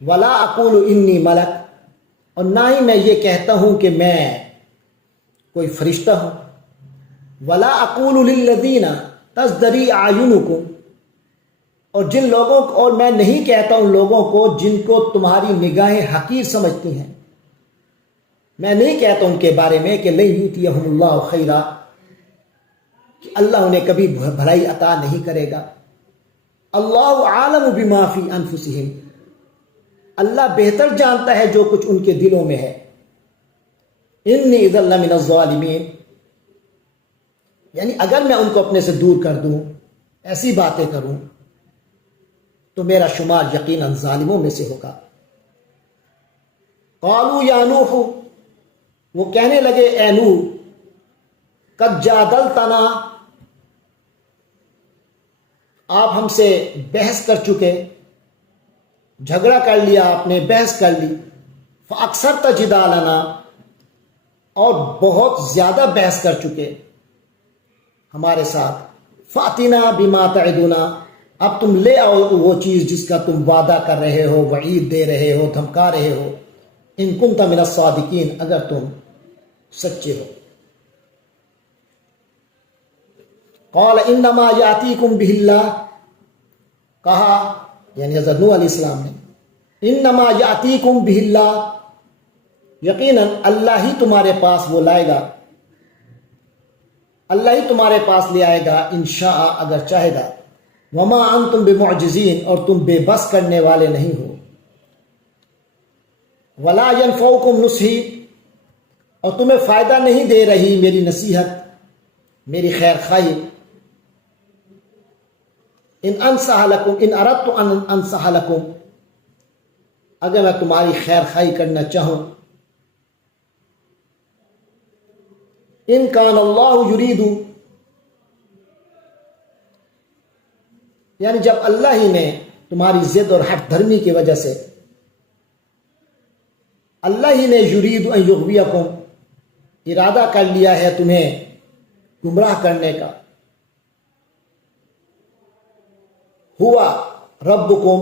ولا اقول انی ملک، اور نہ ہی میں یہ کہتا ہوں کہ میں کوئی فرشتہ ہوں. ولا اقول للذین تزدری اعینکم، اور جن لوگوں کو، اور میں نہیں کہتا ان لوگوں کو جن کو تمہاری نگاہیں حقیر سمجھتی ہیں، میں نہیں کہتا ان کے بارے میں کہ لن یؤتیہم اللہ خیرا، کہ اللہ انہیں کبھی بھلائی عطا نہیں کرے گا. اللہ عالم بما فی انفسہم، اللہ بہتر جانتا ہے جو کچھ ان کے دلوں میں ہے. انی اذا لمن الظالمین، یعنی اگر میں ان کو اپنے سے دور کر دوں، ایسی باتیں کروں، تو میرا شمار یقیناً ظالموں میں سے ہوگا. قالوا یا نوح، وہ کہنے لگے اے نوح، قد جادلتنا، آپ ہم سے بحث کر چکے، جھگڑا کر لیا آپ نے، بحث کر لی. فاکثرت جدالنا، اور بہت زیادہ بحث کر چکے ہمارے ساتھ. فاتنا بما تعدنا، اب تم لے آؤ وہ چیز جس کا تم وعدہ کر رہے ہو، وعید دے رہے ہو، دھمکا رہے ہو. ان کنت من الصادقین، اگر تم سچے ہو. قال انما یاتیکم بہ اللہ، کہا یعنی حضرت نوح علیہ السلام نے، انما یاتیکم بہ اللہ، یقیناً اللہ ہی تمہارے پاس وہ لائے گا، اللہ ہی تمہارے پاس لے آئے گا انشاء، اگر چاہے گا. وما انتم بمعجزین، اور تم بے بس کرنے والے نہیں ہو. ولا ينفعکم نصحی، اور تمہیں فائدہ نہیں دے رہی میری نصیحت، میری خیر خواہی. ان انصح لکم، ان اردت ان انصح لکم، اگر میں تمہاری خیر خواہی کرنا چاہوں. ان کان اللہ یرید، یعنی جب اللہ ہی نے تمہاری ضد اور ہٹ دھرمی کی وجہ سے، اللہ ہی نے یرید ان یغویکم، ارادہ کر لیا ہے تمہیں گمراہ کرنے کا. ہوا ربکم،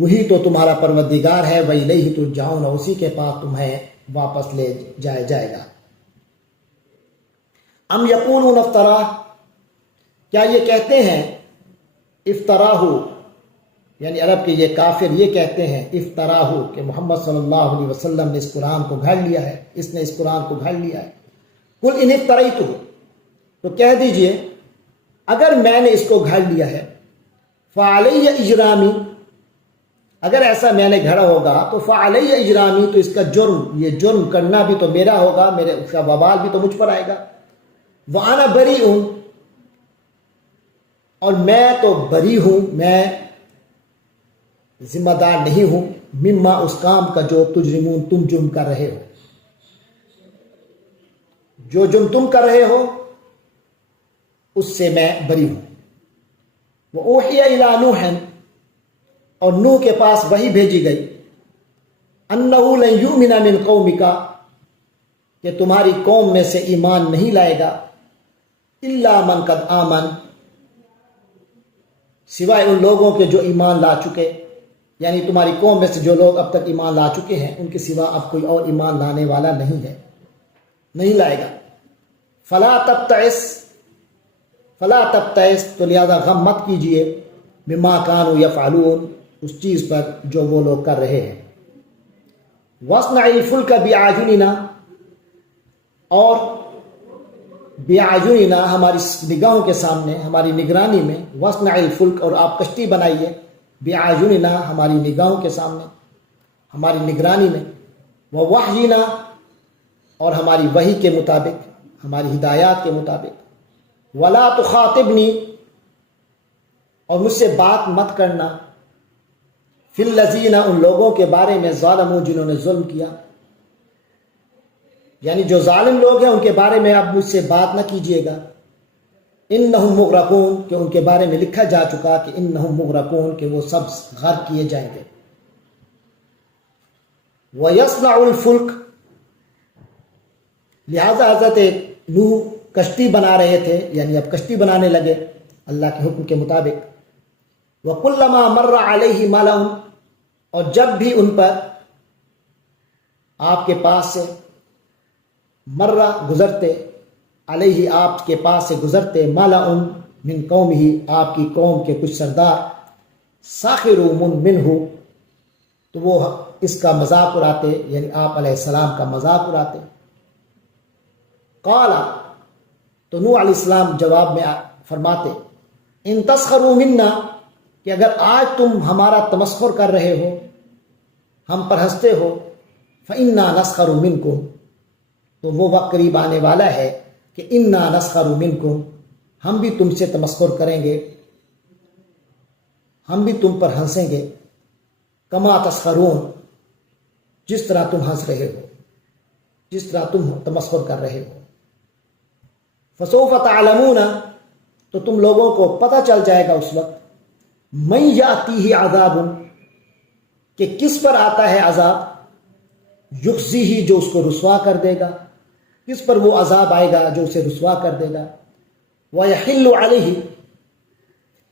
وہی تو تمہارا پروردگار ہے. وإلیہ ترجعون، اسی کے پاس تمہیں واپس لے جائے گا. ام یقولون افطرا، کیا یہ کہتے ہیں افطراہ، یعنی عرب کے یہ کافر یہ کہتے ہیں افطراہ، کہ محمد صلی اللہ علیہ وسلم نے اس قرآن کو گھڑ لیا ہے، اس نے اس قرآن کو گھڑ لیا ہے. قل ان افتریتہ، تو کہہ دیجئے اگر میں نے اس کو گھڑ لیا ہے، فعلی اجرامی، اگر ایسا میں نے گھڑا ہوگا تو فعلی اجرامی، تو اس کا جرم، یہ جرم کرنا بھی تو میرا ہوگا، میرے اس کا وبال بھی تو مجھ پر آئے گا. وَأَنَا بَرِيءٌ، اور میں تو بری ہوں، میں ذمہ دار نہیں ہوں، مما، اس کام کا جو تجرمون، تم جرم کر رہے ہو، جو جرم تم کر رہے ہو اس سے میں بری ہوں. وَأُوحِيَ إِلَىٰ نُوحٍ، اور نوح کے پاس وحی بھیجی گئی، أَنَّهُ لَن يُؤْمِنَ مِن قَوْمِكَ، کہ تمہاری قوم میں سے ایمان نہیں لائے گا، إِلَّا مَنْ قَدْ آمَنَ، سوائے ان لوگوں کے جو ایمان لا چکے، یعنی تمہاری قوم میں سے جو لوگ اب تک ایمان لا چکے ہیں ان کے سوا اب کوئی اور ایمان لانے والا نہیں ہے، نہیں لائے گا. فلا تبتئس، تو لہذا غم مت کیجئے، بما کانوا یفعلون، اس چیز پر جو وہ لوگ کر رہے ہیں. واصنع الفلک بأعیننا، اور بأعیننا، ہماری نگاہوں کے سامنے، ہماری نگرانی میں. واصنع الفلک، اور آپ کشتی بنائیے، بأعیننا، ہماری نگاہوں کے سامنے، ہماری نگرانی میں. ووحینا، اور ہماری وحی کے مطابق، ہماری ہدایات کے مطابق. ولا تخاطبنی، اور مجھ سے بات مت کرنا، فی الذین، ان لوگوں کے بارے میں، ظالموا، جنہوں نے ظلم کیا، یعنی جو ظالم لوگ ہیں ان کے بارے میں اب مجھ سے بات نہ کیجیے گا. انہم مغرقون، کہ ان کے بارے میں لکھا جا چکا کہ انہم مغرقون، کہ وہ سب غرق کیے جائیں گے. وَيَصْنَعُ الْفُلْكَ، لہذا حضرت نوح کشتی بنا رہے تھے، یعنی اب کشتی بنانے لگے اللہ کے حکم کے مطابق. وَكُلَّمَا مَرَّ عَلَيْهِ مَلَأٌ، اور جب بھی ان پر آپ کے پاس سے مرہ گزرتے، علیہ آپ کے پاس سے گزرتے، ملأ من قومہ آپ کی قوم کے کچھ سردار، ساخروا منہ تو وہ اس کا مذاق اڑاتے، یعنی آپ علیہ السلام کا مذاق اڑاتے۔ قال تو نوح علیہ السلام جواب میں فرماتے، ان تسخروا منا کہ اگر آج تم ہمارا تمسخر کر رہے ہو، ہم پر ہنستے ہو، فإنا نسخر منکم تو وہ وقت قریب آنے والا ہے کہ انا نسخر منکم ہم بھی تم سے تمسخر کریں گے، ہم بھی تم پر ہنسیں گے، کما تسخرون جس طرح تم ہنس رہے ہو، جس طرح تم تمسخر کر رہے ہو۔ فسوف تعلمون تو تم لوگوں کو پتہ چل جائے گا اس وقت، من یاتیہ عذاب کہ کس پر آتا ہے عذاب، یخزیہ جو اس کو رسوا کر دے گا، کس پر وہ عذاب آئے گا جو اسے رسوا کر دے گا، ویحل علیہ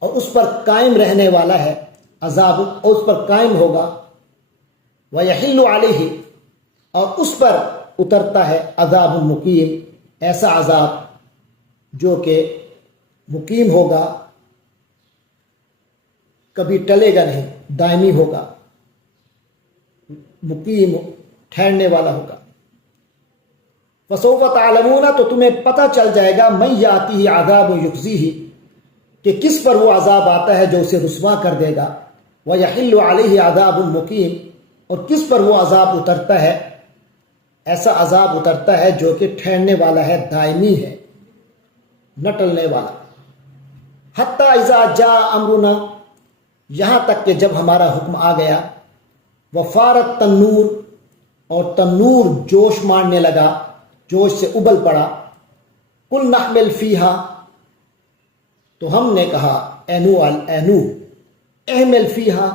اور اس پر قائم رہنے والا ہے عذاب، اور اس پر قائم ہوگا، ویحل علیہ اور اس پر اترتا ہے عذاب مقیم ایسا عذاب جو کہ مقیم ہوگا، کبھی ٹلے گا نہیں، دائمی ہوگا، مقیم ٹھہرنے والا ہوگا۔ فسوف تعلمون تو تمہیں پتہ چل جائے گا، من یاتیہ عذاب یخزیہ کہ کس پر وہ عذاب آتا ہے جو اسے رسوا کر دے گا، ویحل علیہ عذاب مقیم اور کس پر وہ عذاب اترتا ہے، ایسا عذاب اترتا ہے جو کہ ٹھہرنے والا ہے، دائمی ہے، نہ ٹلنے والا۔ حتی اذا جاء امرنا یہاں تک کہ جب ہمارا حکم آ گیا، وفارت تنور اور تنور جوش مارنے لگا، جوش سے ابل پڑا، قل نحمل فیہا تو ہم نے کہا، اے نوح احمل فیہا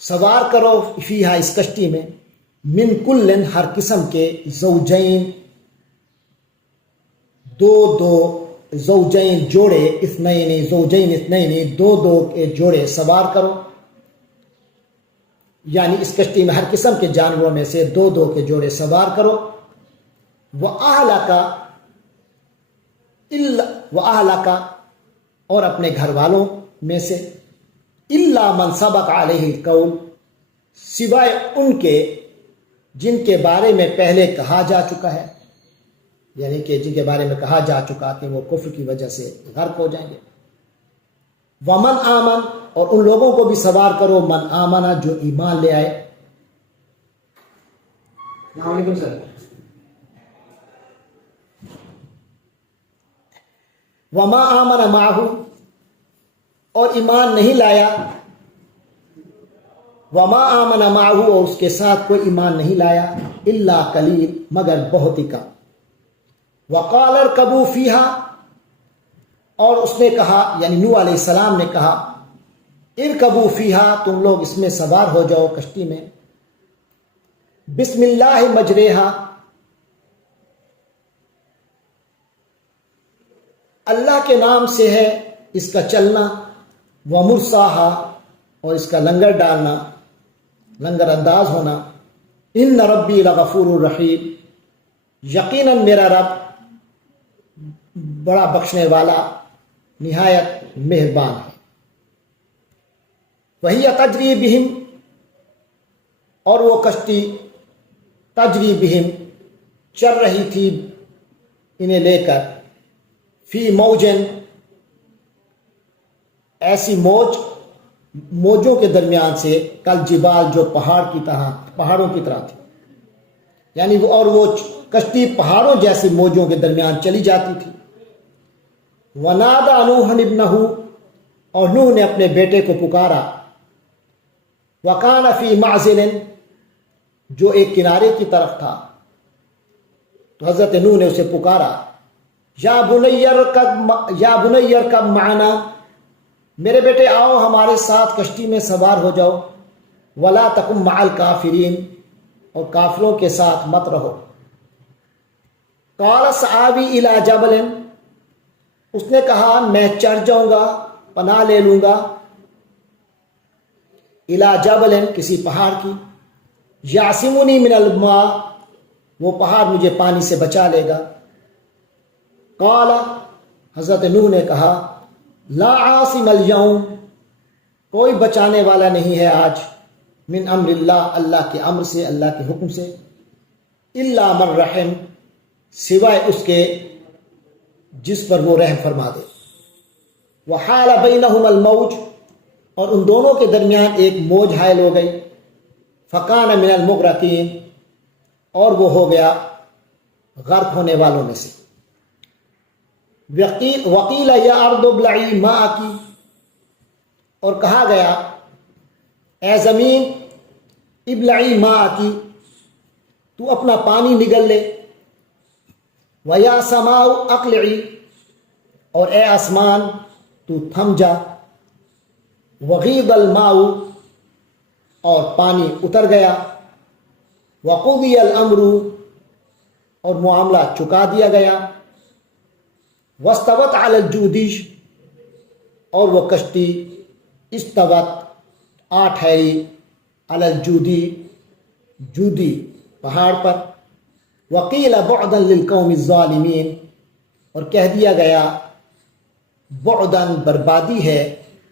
سوار کرو، فیہا اس کشتی میں، من کلن ہر قسم کے، زوجین دو زوجین جوڑے، اثنین زوجین اثنین دو کے جوڑے سوار کرو، یعنی اس کشتی میں ہر قسم کے جانوروں میں سے دو کے جوڑے سوار کرو، وَأَهْلَكَ اور اپنے گھر والوں میں سے، إِلَّا مَنْ سَبَقَ عَلَيْهِ الْقَوْلُ سوائے ان کے جن کے بارے میں پہلے کہا جا چکا ہے، یعنی کہ جن کے بارے میں کہا جا چکا کہ وہ کفر کی وجہ سے غرق ہو جائیں گے۔ وَمَنْ آمن اور ان لوگوں کو بھی سوار کرو، من آمنہ جو ایمان لے آئے۔ السلام علیکم سر۔ وَمَا آمَنَ مَعَهُ اور ایمان نہیں لایا، وَمَا آمَنَ مَعَهُ اور اس کے ساتھ کوئی ایمان نہیں لایا، إِلَّا قَلِيلٌ مگر بہت ہی کم۔ وَقَالَ ارْكَبُوا فِيهَا اور اس نے کہا، یعنی نوح علیہ السلام نے کہا، ارکبوا فیہا تم لوگ اس میں سوار ہو جاؤ کشتی میں، بسم اللہ مجریہا اللہ کے نام سے ہے اس کا چلنا، ومرساہا اور اس کا لنگر ڈالنا، لنگر انداز ہونا، ان ربی لغفور الرحیم یقیناً میرا رب بڑا بخشنے والا نہایت مہربان ہے۔ وہی تجری بہم اور وہ کشتی تجری بہم چل رہی تھی انہیں لے کر، فی موجن ایسی موجوں کے درمیان سے، کل جبال جو پہاڑوں کی طرح تھی، یعنی وہ کشتی پہاڑوں جیسی موجوں کے درمیان چلی جاتی تھی۔ وَنَادَى نُوحٌ ابْنَهُ اور نوح نے اپنے بیٹے کو پکارا، وَكَانَ فِي مَعْزِلٍ جو ایک کنارے کی طرف تھا، تو حضرت نوح نے اسے پکارا، یا بنی ارکب معنا میرے بیٹے آؤ ہمارے ساتھ کشتی میں سوار ہو جاؤ، وَلَا تَكُن مَعَ الْكَافِرِينَ اور کافروں کے ساتھ مت رہو۔ قَالَ سَآوِي إِلَى جَبَلٍ اس نے کہا میں چڑھ جاؤں گا، پناہ لے لوں گا، الا جبل، کسی پہاڑ کی، یعصمنی من الماء، وہ پہاڑ مجھے پانی سے بچا لے گا۔ قال، حضرت نوح نے کہا، لا عاصم اليوم، کوئی بچانے والا نہیں ہے آج، من امر اللہ، اللہ کے امر سے، اللہ کے حکم سے، الا من رحم، سوائے اس کے جس پر وہ رحم فرما دے۔ وحال بینہم الموج، اور ان دونوں کے درمیان ایک موج حائل ہو گئی، فکان من المغرقین، اور وہ ہو گیا غرق ہونے والوں میں سے۔ وقیل یا ارض ابلعی ماءکی، اور کہا گیا اے زمین ابلعی ماءکی، تو اپنا پانی نگل لے، ویا سماء اقلعی، اور اے آسمان تو تھم جا، وغیض الماء، اور پانی اتر گیا، وقضی الامر، اور معاملہ چکا دیا گیا، واستوت علی الجودی، اور وہ کشتی استوت آ ٹھہری، علی الجودی، جودی پہاڑ پر، وقیل بعدا للقوم الظالمین، اور کہہ دیا گیا بعداً، بربادی ہے،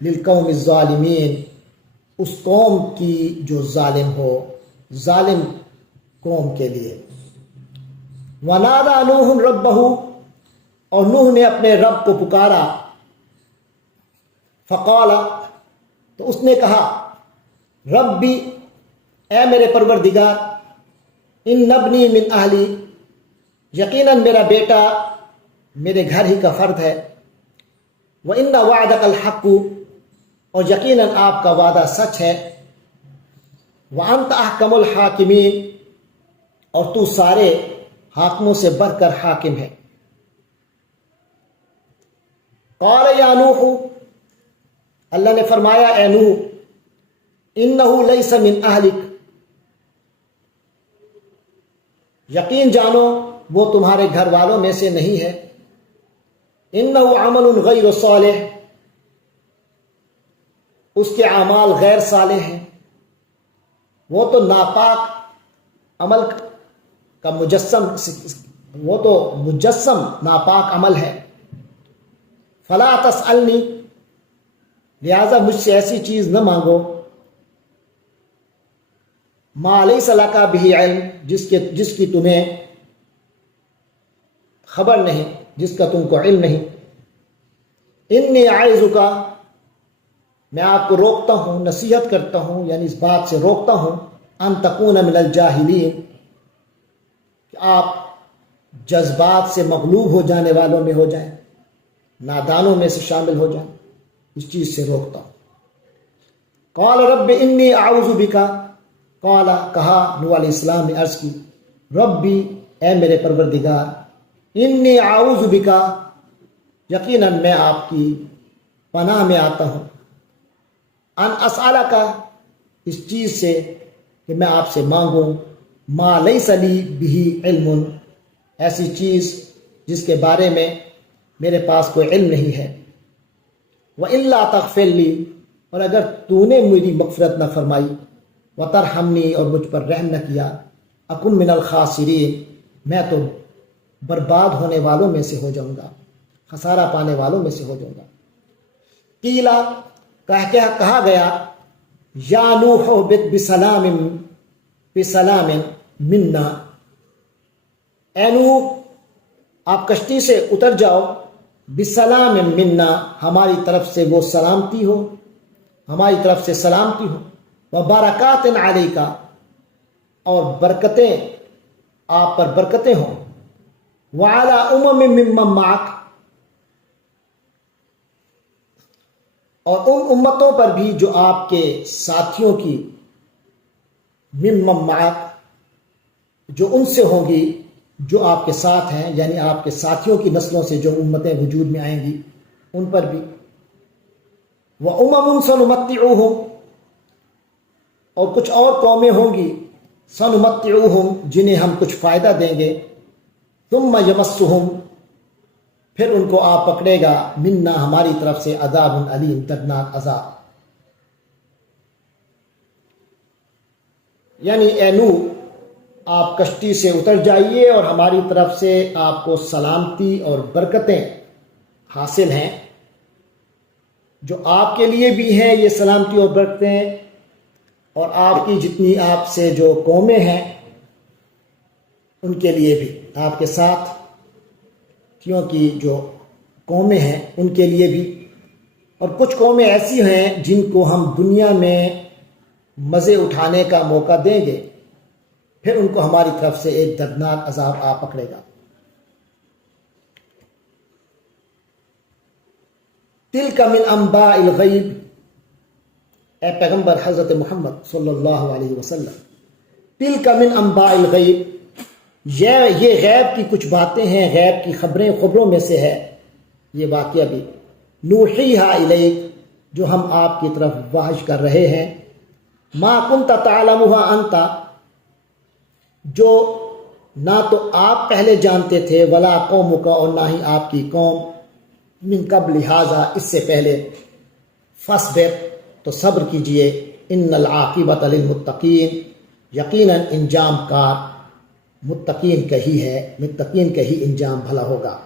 للقوم الظالمین، اس قوم کی جو ظالم ہو، ظالم قوم کے لیے۔ وَنَادَى نُوحٌ رَبَّهُ، اور نوح نے اپنے رب کو پکارا، فقال، تو اس نے کہا، ربی، اے میرے پروردگار، ان ابنی من اہلی، یقیناً میرا بیٹا میرے گھر ہی کا فرد ہے، وَإِنَّ وَعْدَكَ الْحَقُّ، اور یقیناً آپ کا وعدہ سچ ہے، وَأَنْتَ أَحْكَمُ الْحَاكِمِينَ، اور تو سارے حاکموں سے بڑھ کر حاکم ہے۔ قال یا نوح، اللہ نے فرمایا اے نوح، انہ لیس من اہلک، یقین جانو وہ تمہارے گھر والوں میں سے نہیں ہے، انہ عمل غیر صالح، اس کے اعمال غیر صالح ہیں، وہ تو ناپاک عمل کا مجسم ناپاک عمل ہے۔ فلا تسألنی، لہذا مجھ سے ایسی چیز نہ مانگو، ما لیس لک بہ علم، جس کی تمہیں خبر نہیں، جس کا تم کو علم نہیں۔ انی اعظک، میں آپ کو روکتا ہوں، نصیحت کرتا ہوں، یعنی اس بات سے روکتا ہوں، ان تکون من الجاہلین، کہ آپ جذبات سے مغلوب ہو جانے والوں میں ہو جائیں، نادانوں میں سے شامل ہو جائیں، اس چیز سے روکتا ہوں۔ قال رب انی اعوذ بک، قال، کہا نوح علیہ السلام نے عرض کی، ربی، اے میرے پروردگار، انی اعوذ بک، یقیناً میں آپ کی پناہ میں آتا ہوں، ان اسألک، اس چیز سے کہ میں آپ سے مانگوں، ما لیس لی بہ علم، ایسی چیز جس کے بارے میں میرے پاس کوئی علم نہیں ہے، وَإِلَّا تَغْفِرْ لِي، اور اگر تو نے میری مغفرت نہ فرمائی، وَتَرْحَمْنِي، اور مجھ پر رحم نہ کیا، أَكُن مِّنَ الْخَاسِرِينَ، میں تو برباد ہونے والوں میں سے ہو جاؤں گا، خسارہ پانے والوں میں سے ہو جاؤں گا۔ قیلا، کہا گیا، یا نوح اہبط بسلام منا، اے نوح آپ کشتی سے اتر جاؤ، بسلام منا، ہماری طرف سے وہ سلامتی ہو، ہماری طرف سے سلامتی ہو، وبرکات علیک، اور برکتیں آپ پر برکتیں ہوں، وعلی ممن معک، اور ان امتوں پر بھی جو آپ کے ساتھیوں کی، ممن معک، جو ان سے ہوں گی جو آپ کے ساتھ ہیں، یعنی آپ کے ساتھیوں کی نسلوں سے جو امتیں وجود میں آئیں گی ان پر بھی، وَأُمَمٌ سَنُمَتِّعُهُمْ، اور کچھ اور قومیں ہوں گی، سَنُمَتِّعُهُمْ، جنہیں ہم کچھ فائدہ دیں گے، ثُمَّ يَمَسُّهُمْ، پھر ان کو آپ پکڑے گا، منا، ہماری طرف سے، عذاب علیم، دردناک عذاب۔ یعنی اے نوح آپ کشتی سے اتر جائیے اور ہماری طرف سے آپ کو سلامتی اور برکتیں حاصل ہیں، جو آپ کے لیے بھی ہیں یہ سلامتی اور برکتیں، اور آپ کی جتنی آپ سے جو قومیں ہیں ان کے لیے بھی، آپ کے ساتھ کیونکہ جو قومیں ہیں ان کے لیے بھی، اور کچھ قومیں ایسی ہیں جن کو ہم دنیا میں مزے اٹھانے کا موقع دیں گے، پھر ان کو ہماری طرف سے ایک دردناک عذاب آ پکڑے گا۔ تلک من انباء الغیب، اے پیغمبر حضرت محمد صلی اللہ علیہ وسلم، تلک من انباء الغیب، یہ غیب کی کچھ باتیں ہیں، غیب کی خبروں میں سے ہے یہ واقعہ بھی، نوحیہا الیک، جو ہم آپ کی طرف وحی کر رہے ہیں، ما کنت تعلمھا انت، جو نہ تو آپ پہلے جانتے تھے، ولا قومک، اور نہ ہی آپ کی قوم، من قبل ھذا، اس سے پہلے، فاصبر، تو صبر کیجئے، ان العاقبۃ للمتقین، یقیناً انجام کار متقین کا ہی ہے، متقین کا ہی انجام بھلا ہوگا۔